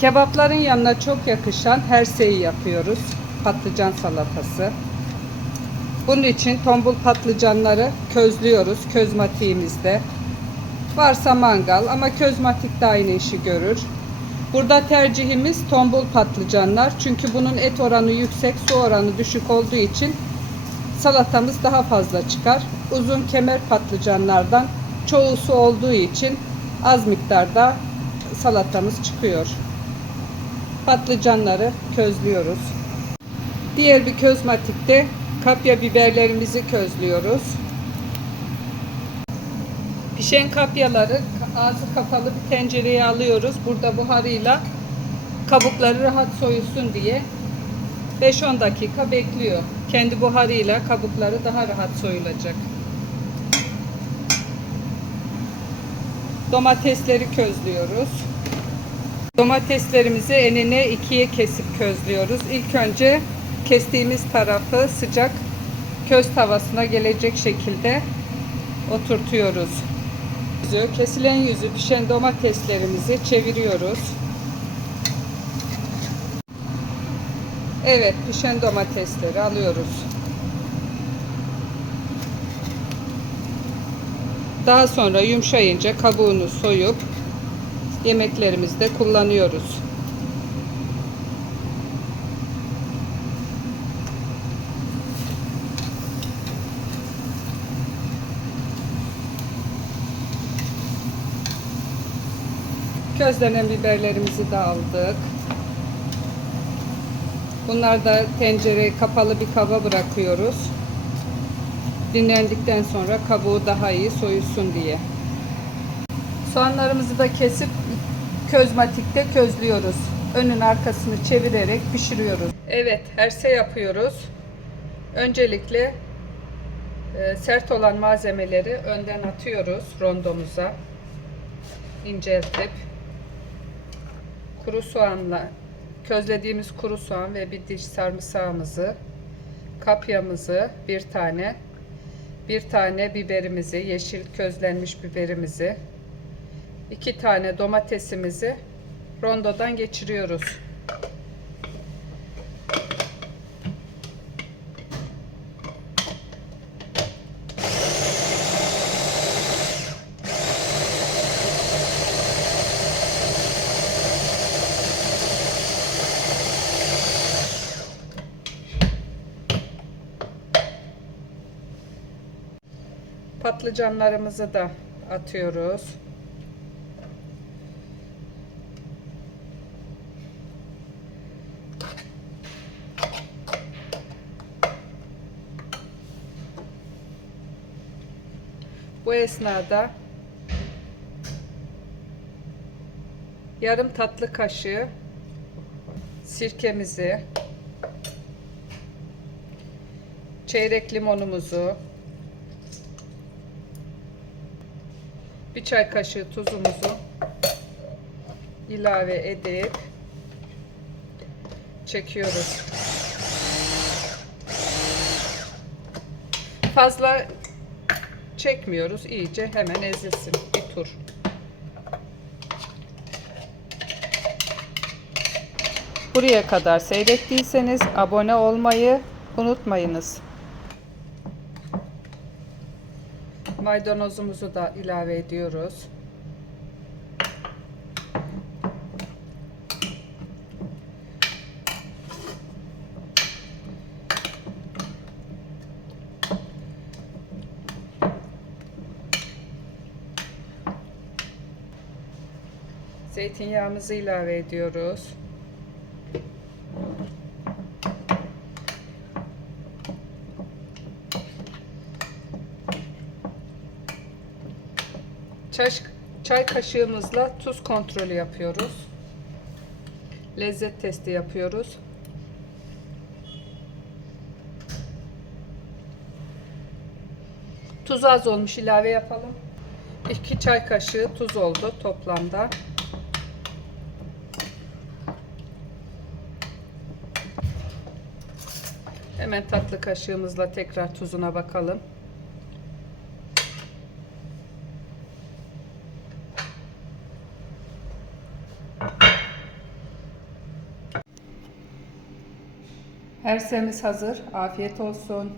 Kebapların yanına çok yakışan her şeyi yapıyoruz. Patlıcan salatası. Bunun için tombul patlıcanları közlüyoruz közmatiğimizde. Varsa mangal ama közmatik de aynı işi görür. Burada tercihimiz tombul patlıcanlar. Çünkü bunun et oranı yüksek, su oranı düşük olduğu için salatamız daha fazla çıkar. Uzun kemer patlıcanlardan çoğu olduğu için az miktarda salatamız çıkıyor. Patlıcanları közlüyoruz. Diğer bir közmatikte kapya biberlerimizi közlüyoruz. Pişen kapyaları ağzı kapalı bir tencereye alıyoruz. Burada buharıyla kabukları rahat soyulsun diye 5-10 dakika bekliyor. Kendi buharıyla kabukları daha rahat soyulacak. Domatesleri közlüyoruz. Domateslerimizi enine ikiye kesip közlüyoruz. İlk önce kestiğimiz tarafı sıcak köz tavasına gelecek şekilde oturtuyoruz. Kesilen yüzü pişen domateslerimizi çeviriyoruz. Evet, pişen domatesleri alıyoruz. Daha sonra yumuşayınca kabuğunu soyup yemeklerimizde kullanıyoruz. Közlenen biberlerimizi de aldık. Bunlar da tencere kapalı bir kaba bırakıyoruz. Dinlendikten sonra kabuğu daha iyi soyulsun diye. Soğanlarımızı da kesip közmatikte közlüyoruz. Önün arkasını çevirerek pişiriyoruz. Evet, herse yapıyoruz. Öncelikle e, sert olan malzemeleri önden atıyoruz rondomuza. inceltip kuru soğanla közlediğimiz kuru soğan ve bir diş sarımsağımızı, kapyamızı bir tane, bir tane biberimizi, yeşil közlenmiş biberimizi, iki tane domatesimizi rondodan geçiriyoruz. Patlıcanlarımızı da atıyoruz. Bu esnada yarım tatlı kaşığı sirkemizi, çeyrek limonumuzu, bir çay kaşığı tuzumuzu ilave edip çekiyoruz. Fazla çekmiyoruz. iyice hemen ezilsin bir tur. Buraya kadar seyrettiyseniz abone olmayı unutmayınız. Maydanozumuzu da ilave ediyoruz. Zeytinyağımızı ilave ediyoruz. Çay, çay kaşığımızla tuz kontrolü yapıyoruz. Lezzet testi yapıyoruz. Tuz az olmuş ilave yapalım. 2 çay kaşığı tuz oldu toplamda. Hemen tatlı kaşığımızla tekrar tuzuna bakalım. Her semiz hazır. Afiyet olsun.